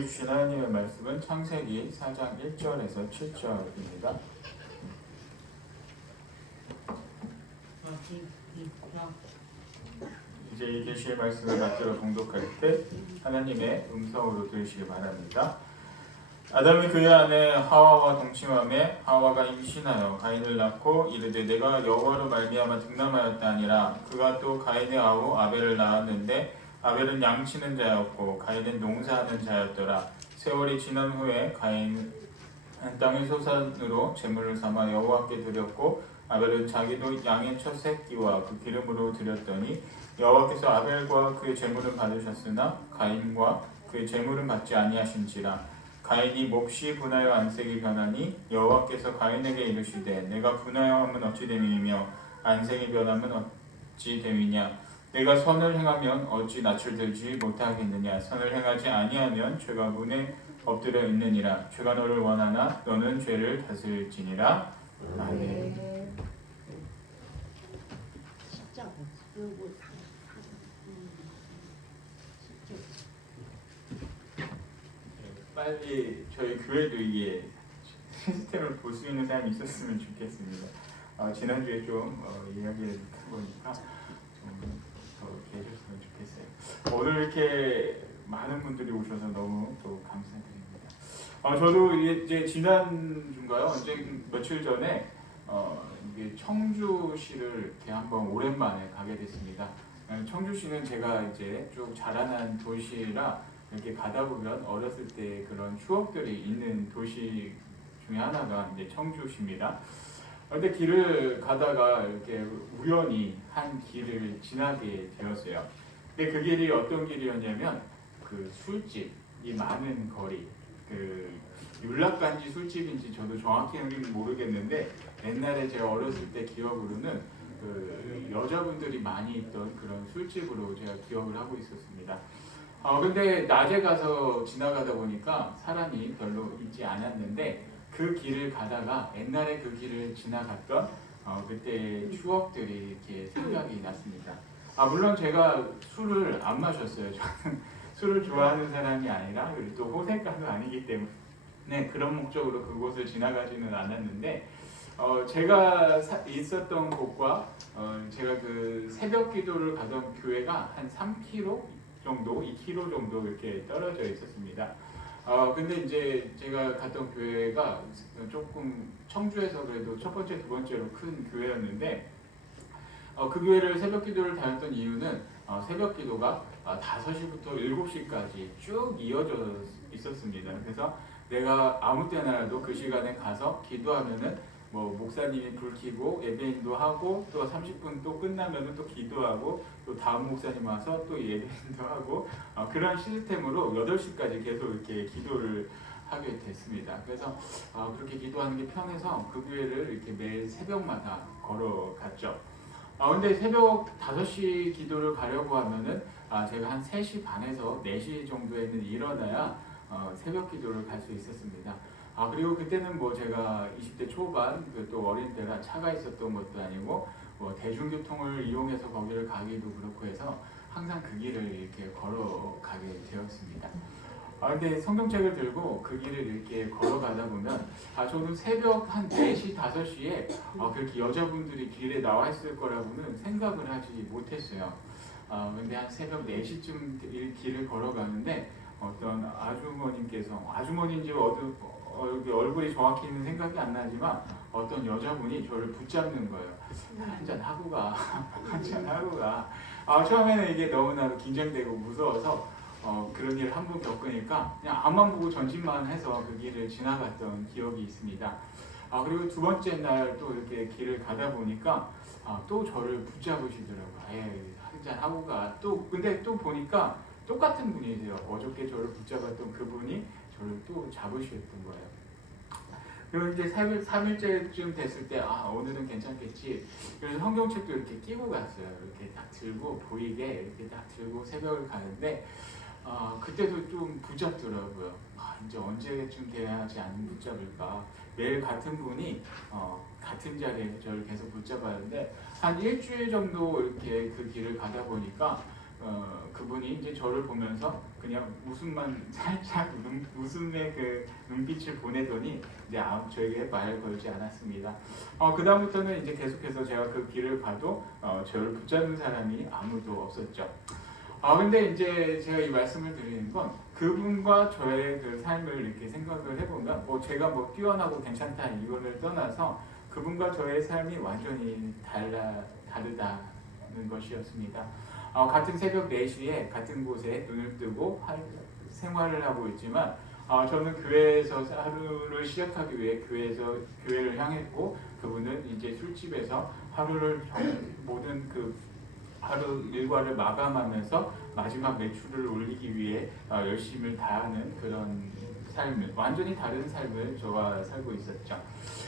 주신 하나님의 말씀은 창세기 4장 1절에서 7절입니다. 이제 이 계시의 말씀을 받들어 봉독할 때 하나님의 음성으로 들으시기 바랍니다. 아담이 그의 아내 하와와 동침하매 하와가 임신하여 가인을 낳고 이르되 내가 여호와로 말미암아 득남하였다 하니라. 그가 또 가인의 아우 아벨을 낳았는데 아벨은 양치는 자였고 가인은 농사하는 자였더라. 세월이 지난 후에 가인은 땅의 소산으로 제물을 삼아 여호와께 드렸고 아벨은 자기도 양의 첫 새끼와 그 기름으로 드렸더니 여호와께서 아벨과 그의 제물은 받으셨으나 가인과 그의 제물은 받지 아니하신지라. 가인이 몹시 분하여 안색이 변하니 여호와께서 가인에게 이르시되 내가 분하여 함은 어찌 됨이며 안색이 변함은 어찌 됨이냐. 내가 선을 행하면 어찌 낯을 들지 못하겠느냐. 선을 행하지 아니하면 죄가 문에 엎드려 있느니라. 죄가 너를 원하나 너는 죄를 다스릴지니라. 아멘. 빨리 저희 교회도 이게 시스템을 볼 수 있는 사람이 있었으면 좋겠습니다. 지난주에 좀 이야기를 해보니까 좀 더 해줬으면 좋겠어요. 오늘 이렇게 많은 분들이 오셔서 너무 또 감사드립니다. 저도 이제 지난주인가요? 이제 며칠 전에 이게 청주시를 이렇게 한번 오랜만에 가게 됐습니다. 청주시는 제가 이제 쭉 자라난 도시라 이렇게 가다 보면 어렸을 때 그런 추억들이 있는 도시 중에 하나가 이제 청주시입니다. 그런데 길을 가다가 이렇게 우연히 한 길을 지나게 되었어요. 근데 그 길이 어떤 길이었냐면 그 술집이 많은 거리, 그 율락간지 술집인지 저도 정확히는 모르겠는데 옛날에 제가 어렸을 때 기억으로는 그 여자분들이 많이 있던 그런 술집으로 제가 기억을 하고 있었습니다. 근데 낮에 가서 지나가다 보니까 사람이 별로 있지 않았는데 그 길을 가다가 옛날에 그 길을 지나갔던 그때 추억들이 이렇게 생각이 났습니다. 물론 제가 술을 안 마셨어요. 저는 술을 좋아하는 사람이 아니라 그리고 또 호색가도 아니기 때문에 그런 목적으로 그곳을 지나가지는 않았는데 제가 있었던 곳과 제가 그 새벽 기도를 가던 교회가 한 3km 정도, 2km 정도 이렇게 떨어져 있었습니다. 근데 이제 제가 갔던 교회가 조금 청주에서 그래도 첫 번째, 두 번째로 큰 교회였는데 그 교회를 새벽 기도를 다녔던 이유는 새벽 기도가 5시부터 7시까지 쭉 이어져 있었습니다. 그래서 내가 아무 때나라도 그 시간에 가서 기도하면은 뭐 목사님이 불 켜고 예배인도 하고 또 30분 또 끝나면은 또 기도하고 또 다음 목사님 와서 또 예배인도 하고 그런 시스템으로 8시까지 계속 이렇게 기도를 하게 됐습니다. 그래서 그렇게 기도하는 게 편해서 그 교회를 이렇게 매일 새벽마다 걸어갔죠. 근데 새벽 5시 기도를 가려고 하면은 제가 한 3시 반에서 4시 정도에는 일어나야 새벽 기도를 갈 수 있었습니다. 그리고 그때는 뭐 제가 20대 초반 또 어린 때라 차가 있었던 것도 아니고 뭐 대중교통을 이용해서 거기를 가기도 그렇고 해서 항상 그 길을 이렇게 걸어가게 되었습니다. 근데 성경책을 들고 그 길을 이렇게 걸어가다 보면 저는 새벽 한 4시, 5시에 그렇게 여자분들이 길에 나와 있을 거라고는 생각을 하지 못했어요. 근데 한 새벽 4시쯤 길을 걸어가는데 어떤 아주머니인지 얼굴이 정확히는 생각이 안 나지만 어떤 여자분이 저를 붙잡는 거예요. 한잔 하고 가. 한잔 하고 가. 처음에는 이게 너무나 긴장되고 무서워서 그런 일을 한 번 겪으니까 그냥 앞만 보고 전진만 해서 그 길을 지나갔던 기억이 있습니다. 그리고 두 번째 날 또 이렇게 길을 가다 보니까 또 저를 붙잡으시더라고요. 한잔 하고 가. 근데 또 보니까 똑같은 분이세요. 어저께 저를 붙잡았던 그분이 저를 또 잡으셨던 거예요. 그리고 이제 3일째쯤 됐을 때 오늘은 괜찮겠지. 그래서 성경책도 이렇게 끼고 갔어요. 이렇게 딱 들고 보이게 이렇게 딱 들고 새벽을 가는데 그때도 좀 붙잡더라고요. 이제 언제쯤 돼야지 안 붙잡을까. 매일 같은 분이 같은 자리에서 저를 계속 붙잡았는데 한 일주일 정도 이렇게 그 길을 가다 보니까 그분이 이제 저를 보면서 그냥 웃음만 살짝 웃음의 그 눈빛을 보내더니 이제 저에게 말을 걸지 않았습니다. 그 다음부터는 이제 계속해서 제가 그 길을 가도 저를 붙잡는 사람이 아무도 없었죠. 근데 이제 제가 이 말씀을 드리는 건 그분과 저의 그 삶을 이렇게 생각을 해보면 제가 뛰어나고 괜찮다 이거를 떠나서 그분과 저의 삶이 완전히 다르다는 것이었습니다. 같은 새벽 4시에 같은 곳에 눈을 뜨고 생활을 하고 있지만 저는 교회에서 하루를 시작하기 위해 교회를 향했고 그분은 이제 술집에서 모든 그 하루 일과를 마감하면서 마지막 매출을 올리기 위해 열심을 다하는 그런 삶을 완전히 다른 삶을 저와 살고 있었죠.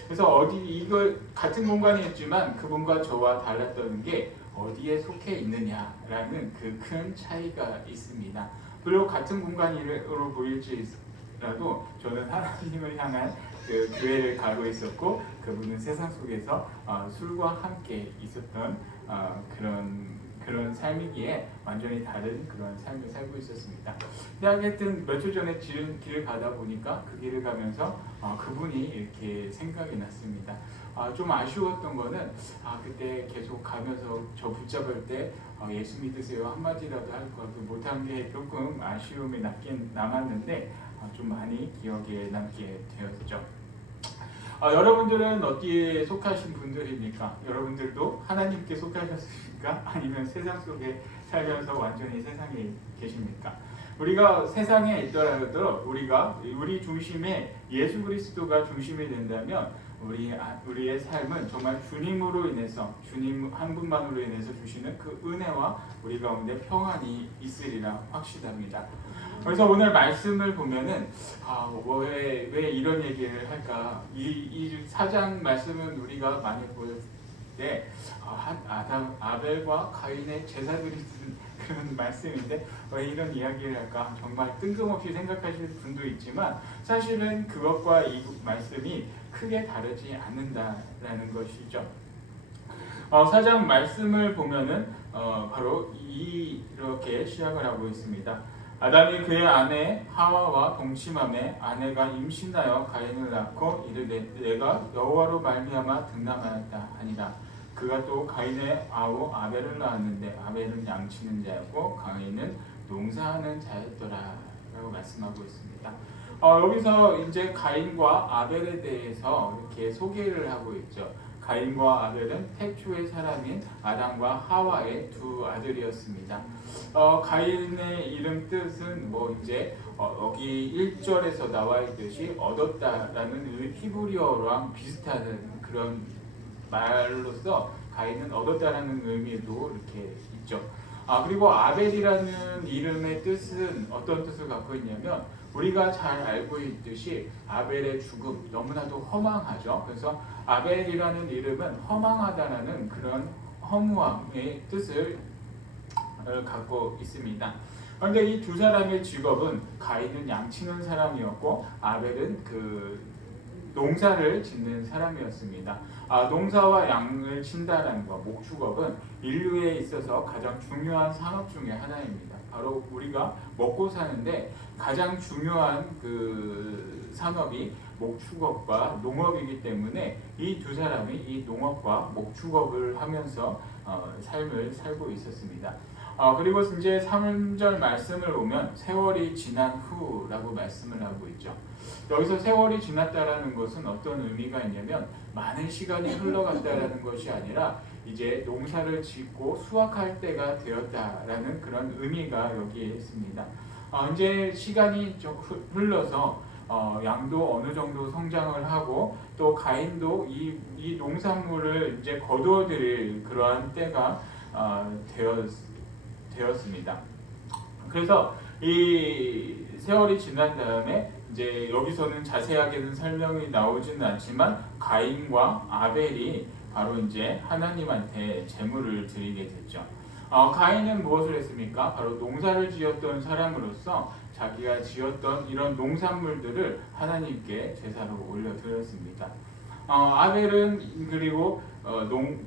그래서 이걸 같은 공간이었지만 그분과 저와 달랐던 게 어디에 속해 있느냐라는 그 큰 차이가 있습니다. 그리고 같은 공간으로 보일지라도 저는 하나님을 향한 그 교회를 가고 있었고 그분은 세상 속에서 술과 함께 있었던 그런 삶이기에 완전히 다른 그런 삶을 살고 있었습니다. 하여튼 며칠 전에 길을 가다 보니까 그 길을 가면서 그분이 이렇게 생각이 났습니다. 좀 아쉬웠던 거는 그때 계속 가면서 저 붙잡을 때 예수 믿으세요 한마디라도 할 것도 못한 게 조금 아쉬움이 남았는데 좀 많이 기억에 남게 되었죠. 여러분들은 어디에 속하신 분들입니까? 여러분들도 하나님께 속하셨습니까? 아니면 세상 속에 살면서 완전히 세상에 계십니까? 우리가 세상에 있더라도 우리 중심에 예수 그리스도가 중심이 된다면 우리의 삶은 정말 주님으로 인해서 주님 한 분만으로 인해서 주시는 그 은혜와 우리 가운데 평안이 있으리라 확신합니다. 그래서 오늘 말씀을 보면은 왜 이런 얘기를 할까? 이 4장 말씀은 우리가 많이 볼 때 아벨과 가인의 제사들이 쓴 그런 말씀인데 왜 이런 이야기를 할까? 정말 뜬금없이 생각하실 분도 있지만 사실은 그것과 이 말씀이 크게 다르지 않는다라는 것이죠. 4장 말씀을 보면은 바로 이렇게 시작을 하고 있습니다. 아담이 그의 아내 하와와 동침함에 아내가 임신하여 가인을 낳고 이르되 내가 여호와로 말미암아 등남하였다 하니라. 그가 또 가인의 아우 아벨을 낳았는데 아벨은 양치는 자였고 가인은 농사하는 자였더라 라고 말씀하고 있습니다. 여기서 이제 가인과 아벨에 대해서 이렇게 소개를 하고 있죠. 가인과 아벨은 태초의 사람인 아담과 하와의 두 아들이었습니다. 가인의 이름 뜻은 여기 1절에서 나와 있듯이 얻었다라는 히브리어랑 비슷한 그런 말로서 가인은 얻었다라는 의미도 이렇게 있죠. 그리고 아벨이라는 이름의 뜻은 어떤 뜻을 갖고 있냐면 우리가 잘 알고 있듯이 아벨의 죽음 너무나도 허망하죠. 그래서 아벨이라는 이름은 허망하다라는 그런 허무함의 뜻을 갖고 있습니다. 그런데 이 두 사람의 직업은 가인은 양치는 사람이었고 아벨은 그 농사를 짓는 사람이었습니다. 농사와 양을 친다라는 것, 목축업은 인류에 있어서 가장 중요한 산업 중에 하나입니다. 바로 우리가 먹고 사는데 가장 중요한 그 산업이 목축업과 농업이기 때문에 이 두 사람이 이 농업과 목축업을 하면서 삶을 살고 있었습니다. 그리고 이제 3절 말씀을 보면 세월이 지난 후라고 말씀을 하고 있죠. 여기서 세월이 지났다라는 것은 어떤 의미가 있냐면 많은 시간이 흘러갔다라는 것이 아니라 이제 농사를 짓고 수확할 때가 되었다라는 그런 의미가 여기에 있습니다. 이제 시간이 좀 흘러서 양도 어느 정도 성장을 하고 또 가인도 이 농산물을 이제 거두어들일 그러한 때가 되었습니다. 그래서 이 세월이 지난 다음에 이제 여기서는 자세하게는 설명이 나오지는 않지만 가인과 아벨이 바로 이제 하나님한테 제물을 드리게 됐죠. 가인은 무엇을 했습니까? 바로 농사를 지었던 사람으로서 자기가 지었던 이런 농산물들을 하나님께 제사로 올려드렸습니다. 아벨은 그리고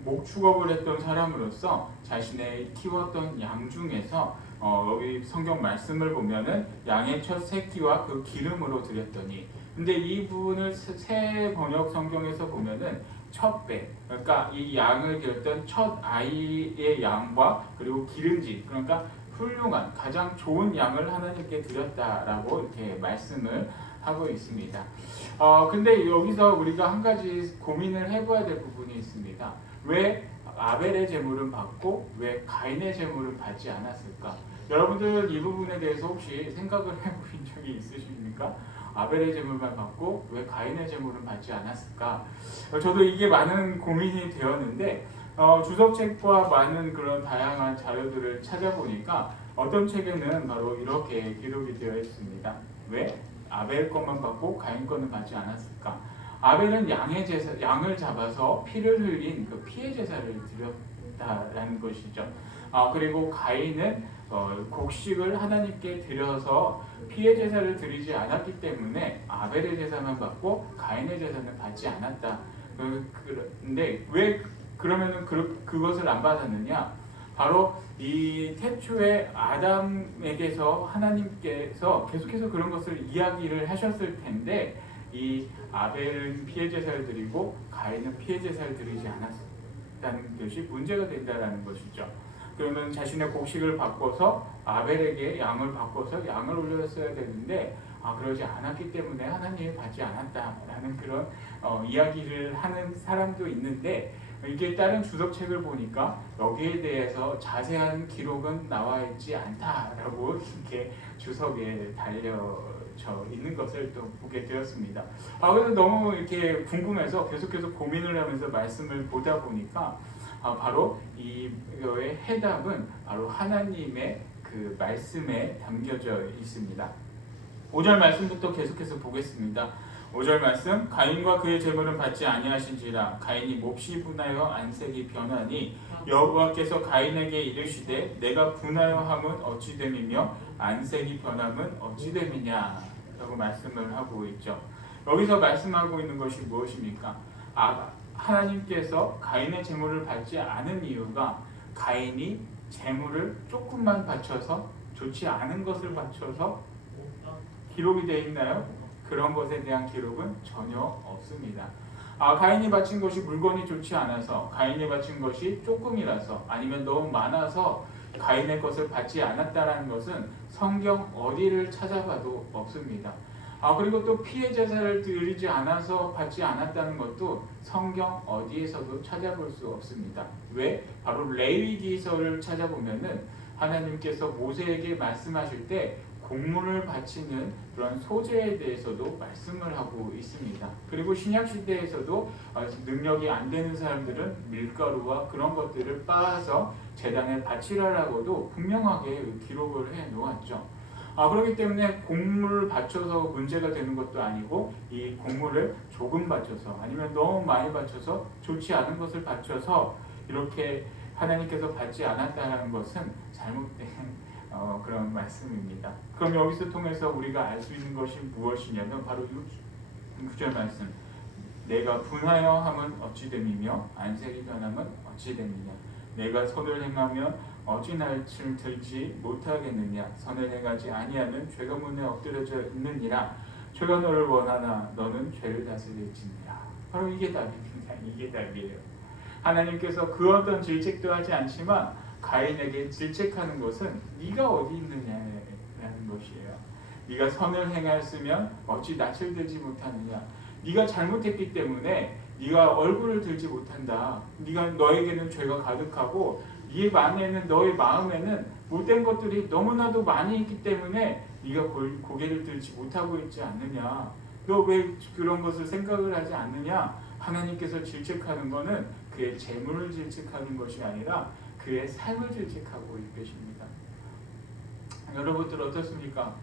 목축업을 했던 사람으로서 자신의 키웠던 양 중에서 여기 성경 말씀을 보면은 양의 첫 새끼와 그 기름으로 드렸더니, 근데 이 부분을 새 번역 성경에서 보면은 첫 배, 그러니까 이 양을 기르던 첫 아이의 양과 그리고 기름진, 그러니까 훌륭한 가장 좋은 양을 하나님께 드렸다라고 이렇게 말씀을 하고 있습니다. 근데 여기서 우리가 한 가지 고민을 해봐야 될 부분이 있습니다. 왜 아벨의 제물은 받고 왜 가인의 제물은 받지 않았을까? 여러분들 이 부분에 대해서 혹시 생각을 해보신 적이 있으십니까? 아벨의 제물만 받고 왜 가인의 제물은 받지 않았을까? 저도 이게 많은 고민이 되었는데 주석책과 많은 그런 다양한 자료들을 찾아보니까 어떤 책에는 바로 이렇게 기록이 되어 있습니다. 왜 아벨 것만 받고 가인 것은 받지 않았을까? 아벨은 양을 잡아서 피를 흘린 그 피의 제사를 드렸다라는 것이죠. 그리고 가인은 곡식을 하나님께 드려서 피의 제사를 드리지 않았기 때문에 아벨의 제사만 받고 가인의 제사는 받지 않았다. 그런데 왜 그러면은 그것을 안 받았느냐? 바로 이 태초에 아담에게서 하나님께서 계속해서 그런 것을 이야기를 하셨을 텐데, 이 아벨은 피의 제사를 드리고 가인은 피의 제사를 드리지 않았다는 것이 문제가 된다라는 것이죠. 그러면 자신의 곡식을 바꿔서 아벨에게 양을 바꿔서 양을 올렸어야 되는데 그러지 않았기 때문에 하나님이 받지 않았다라는 그런 이야기를 하는 사람도 있는데, 이게 다른 주석책을 보니까 여기에 대해서 자세한 기록은 나와 있지 않다라고 이렇게 주석에 달려져 있는 것을 또 보게 되었습니다. 그래서 너무 이렇게 궁금해서 계속해서 고민을 하면서 말씀을 보다 보니까 바로 이거의 해답은 바로 하나님의 그 말씀에 담겨져 있습니다. 5절 말씀부터 계속해서 보겠습니다. 5절 말씀, 가인과 그의 제물은 받지 아니하신지라 가인이 몹시 분하여 안색이 변하니 여호와께서 가인에게 이르시되 내가 분하여 함은 어찌 됨이며 안색이 변함은 어찌 됨이냐 라고 말씀을 하고 있죠. 여기서 말씀하고 있는 것이 무엇입니까? 하나님께서 가인의 제물을 받지 않은 이유가 가인이 제물을 조금만 바쳐서 좋지 않은 것을 바쳐서 기록이 되어 있나요? 그런 것에 대한 기록은 전혀 없습니다. 가인이 바친 것이 물건이 좋지 않아서, 가인이 바친 것이 조금이라서, 아니면 너무 많아서 가인의 것을 받지 않았다라는 것은 성경 어디를 찾아봐도 없습니다. 그리고 또 피의 제사를 드리지 않아서 받지 않았다는 것도 성경 어디에서도 찾아볼 수 없습니다. 왜? 바로 레위기서를 찾아보면은 하나님께서 모세에게 말씀하실 때 곡물을 바치는 그런 소재에 대해서도 말씀을 하고 있습니다. 그리고 신약 시대에서도 능력이 안 되는 사람들은 밀가루와 그런 것들을 빻아서 제단에 바치라라고도 분명하게 기록을 해 놓았죠. 그렇기 때문에 곡물을 바쳐서 문제가 되는 것도 아니고, 이 곡물을 조금 바쳐서 아니면 너무 많이 바쳐서 좋지 않은 것을 바쳐서 이렇게 하나님께서 받지 않았다는 것은 잘못된 그런 말씀입니다. 그럼 여기서 통해서 우리가 알 수 있는 것이 무엇이냐면 바로 6절 말씀, 내가 분하여 함은 어찌 됨이며 안색이 변함은 어찌 됨이냐. 내가 선을 행하면 어찌 낯을 들지 못하겠느냐. 선을 행하지 아니하면 죄가 문에 엎드려져 있느니라. 죄가 너를 원하나 너는 죄를 다스릴지니라. 바로 이게 답입니다. 이게 답이에요. 하나님께서 그 어떤 질책도 하지 않지만 가인에게 질책하는 것은 네가 어디 있느냐라는 것이에요. 네가 선을 행하였으면 어찌 낯을 들지 못하느냐. 네가 잘못했기 때문에 네가 얼굴을 들지 못한다. 너에게는 죄가 가득하고 네 안에는, 너의 마음에는 못된 것들이 너무나도 많이 있기 때문에 네가 고개를 들지 못하고 있지 않느냐. 너 왜 그런 것을 생각을 하지 않느냐. 하나님께서 질책하는 것은 그의 재물을 질책하는 것이 아니라 그의 삶을 질책하고 계십니다. 여러분들 어떻습니까?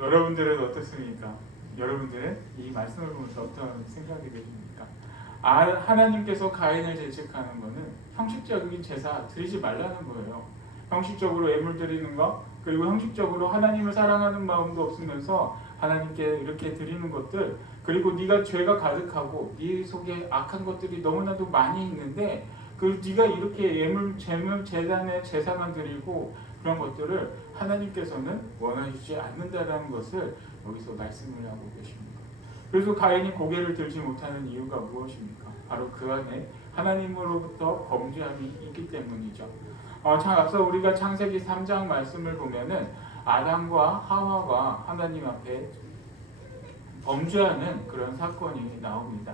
여러분들은 어떻습니까? 여러분들은 이 말씀을 보면서 어떤 생각이 드십니까? 하나님께서 가인을 질책하는 것은 형식적인 제사 드리지 말라는 거예요. 형식적으로 예물 드리는 것, 그리고 형식적으로 하나님을 사랑하는 마음도 없으면서 하나님께 이렇게 드리는 것들, 그리고 네가 죄가 가득하고 네 속에 악한 것들이 너무나도 많이 있는데 그 네가 이렇게 예물, 재물, 재단에 제사만 드리고 그런 것들을 하나님께서는 원하시지 않는다라는 것을 여기서 말씀을 하고 계십니다. 그래서 가인이 고개를 들지 못하는 이유가 무엇입니까? 바로 그 안에 하나님으로부터 범죄함이 있기 때문이죠. 앞서 우리가 창세기 3장 말씀을 보면은 아담과 하와가 하나님 앞에 범죄하는 그런 사건이 나옵니다.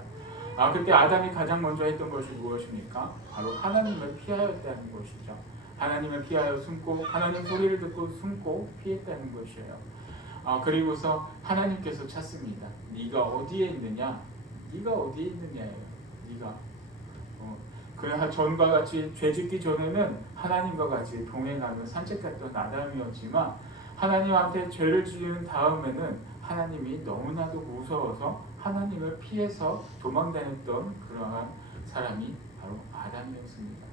그때 아담이 가장 먼저 했던 것이 무엇입니까? 바로 하나님을 피하였다는 것이죠. 하나님을 피하여 숨고 하나님 소리를 듣고 숨고 피했다는 것이에요. 그리고서 하나님께서 찾습니다. 네가 어디에 있느냐? 네가 어디에 있느냐예요. 네가 그래 전과 같이 죄짓기 전에는 하나님과 같이 동행하며 산책했던 아담이었지만 하나님한테 죄를 지은 다음에는 하나님이 너무나도 무서워서 하나님을 피해서 도망다녔던 그러한 사람이 바로 아담이었습니다.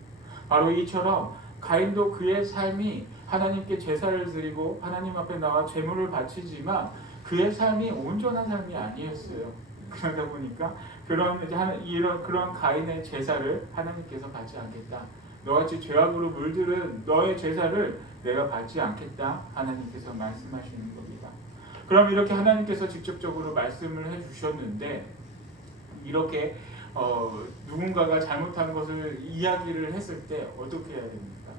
바로 이처럼 가인도 그의 삶이 하나님께 제사를 드리고 하나님 앞에 나와 제물을 바치지만 그의 삶이 온전한 삶이 아니었어요. 그러다 보니까 그런 가인의 제사를 하나님께서 받지 않겠다. 너같이 죄악으로 물들은 너의 제사를 내가 받지 않겠다. 하나님께서 말씀하시는 겁니다. 그럼 이렇게 하나님께서 직접적으로 말씀을 해주셨는데 이렇게 누군가가 잘못한 것을 이야기를 했을 때 어떻게 해야 됩니까?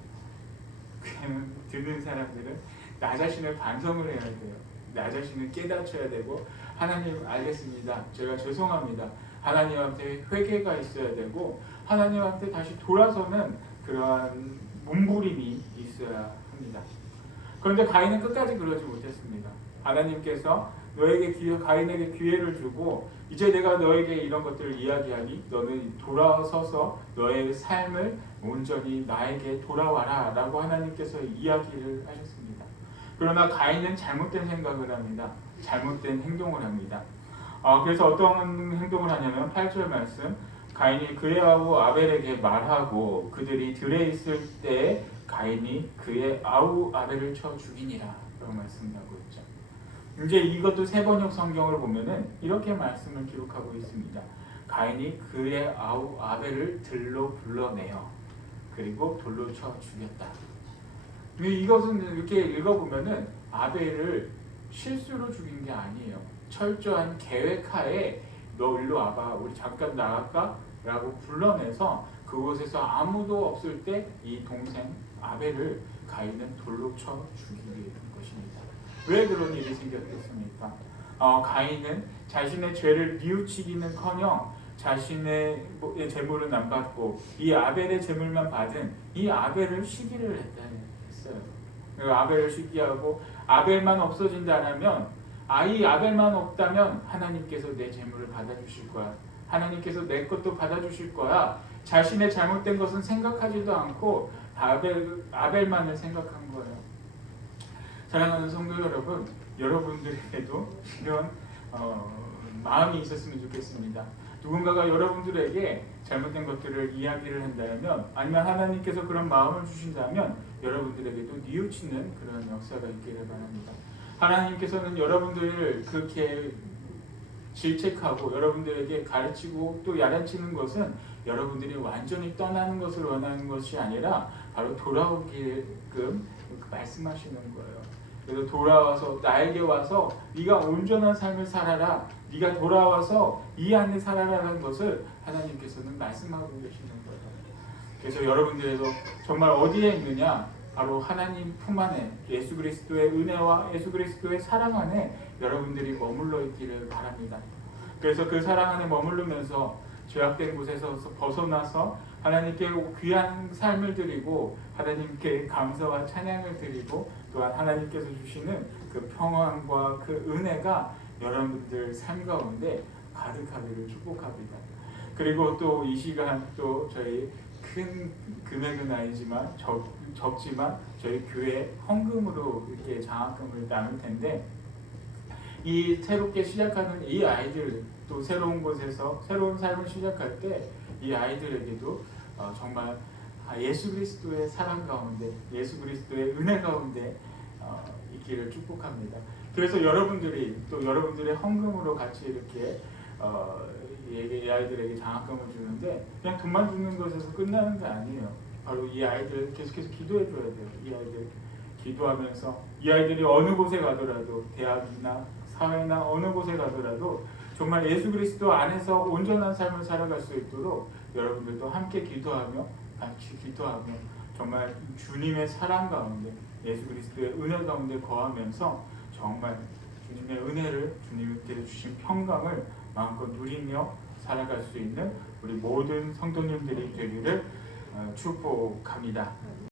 그냥 듣는 사람들은 나 자신을 반성을 해야 돼요. 나 자신을 깨닫춰야 되고 하나님 알겠습니다. 제가 죄송합니다. 하나님한테 회개가 있어야 되고 하나님한테 다시 돌아서는 그러한 몸부림이 있어야 합니다. 그런데 가인은 끝까지 그러지 못했습니다. 하나님께서 가인에게 기회를 주고 이제 내가 너에게 이런 것들을 이야기하니 너는 돌아서서 너의 삶을 온전히 나에게 돌아와라 라고 하나님께서 이야기를 하셨습니다. 그러나 가인은 잘못된 생각을 합니다. 잘못된 행동을 합니다. 그래서 어떤 행동을 하냐면 8절 말씀 가인이 그의 아우 아벨에게 말하고 그들이 들에 있을 때 가인이 그의 아우 아벨을 쳐 죽이니라 라고 말씀하고 있죠. 이제 이것도 세번역 성경을 보면은 이렇게 말씀을 기록하고 있습니다. 가인이 그의 아우 아벨을 들로 불러내어 그리고 돌로 쳐 죽였다. 이것은 이렇게 읽어보면은 아벨을 실수로 죽인 게 아니에요. 철저한 계획하에 너 일로 와봐 우리 잠깐 나갈까? 라고 불러내서 그곳에서 아무도 없을 때 이 동생 아벨을 가인은 돌로 쳐 죽이는 것입니다. 왜 그런 일이 생겼겠습니까? 가인은 자신의 죄를 뉘우치기는커녕 자신의 재물은 안 받고 이 아벨의 재물만 받은 이 아벨을 시기를 했어요. 아벨을 시기하고 아벨만 없어진다면 이 아벨만 없다면 하나님께서 내 재물을 받아주실 거야. 하나님께서 내 것도 받아주실 거야. 자신의 잘못된 것은 생각하지도 않고 아벨만을 생각한 거예요. 사랑하는 성도 여러분, 여러분들에게도 이런 마음이 있었으면 좋겠습니다. 누군가가 여러분들에게 잘못된 것들을 이야기를 한다면 아니면 하나님께서 그런 마음을 주신다면 여러분들에게도 뉘우치는 그런 역사가 있기를 바랍니다. 하나님께서는 여러분들을 그렇게 질책하고 여러분들에게 가르치고 또 야단치는 것은 여러분들이 완전히 떠나는 것을 원하는 것이 아니라 바로 돌아오게끔 말씀하시는 거예요. 그래서 돌아와서 나에게 와서 네가 온전한 삶을 살아라. 네가 돌아와서 이 안에 살아라는 것을 하나님께서는 말씀하고 계시는 거예요. 그래서 여러분들에서 정말 어디에 있느냐? 바로 하나님 품 안에 예수 그리스도의 은혜와 예수 그리스도의 사랑 안에 여러분들이 머물러 있기를 바랍니다. 그래서 그 사랑 안에 머무르면서 죄악된 곳에서 벗어나서 하나님께 귀한 삶을 드리고 하나님께 감사와 찬양을 드리고 또한 하나님께서 주시는 그 평안과 그 은혜가 여러분들 삶 가운데 가득하기를 축복합니다. 그리고 또 이 시간 또 저희 큰 금액은 아니지만 적지만 저희 교회 헌금으로 이렇게 장학금을 나눌 텐데 이 새롭게 시작하는 이 아이들 또 새로운 곳에서 새로운 삶을 시작할 때 이 아이들에게도 정말 예수 그리스도의 사랑 가운데 예수 그리스도의 은혜 가운데 있기를 축복합니다. 그래서 여러분들이 또 여러분들의 헌금으로 같이 이렇게 이 아이들에게 장학금을 주는데 그냥 돈만 주는 것에서 끝나는 게 아니에요. 바로 이 아이들 계속해서 기도해 줘야 돼요. 이 아이들 기도하면서 이 아이들이 어느 곳에 가더라도 대학이나 사회나 어느 곳에 가더라도 정말 예수 그리스도 안에서 온전한 삶을 살아갈 수 있도록 여러분들도 함께 기도하며 같이 기도하며 정말 주님의 사랑 가운데 예수 그리스도의 은혜 가운데 거하면서 정말 주님의 은혜를 주님께서 주신 평강을 마음껏 누리며 살아갈 수 있는 우리 모든 성도님들이 되기를 축복합니다.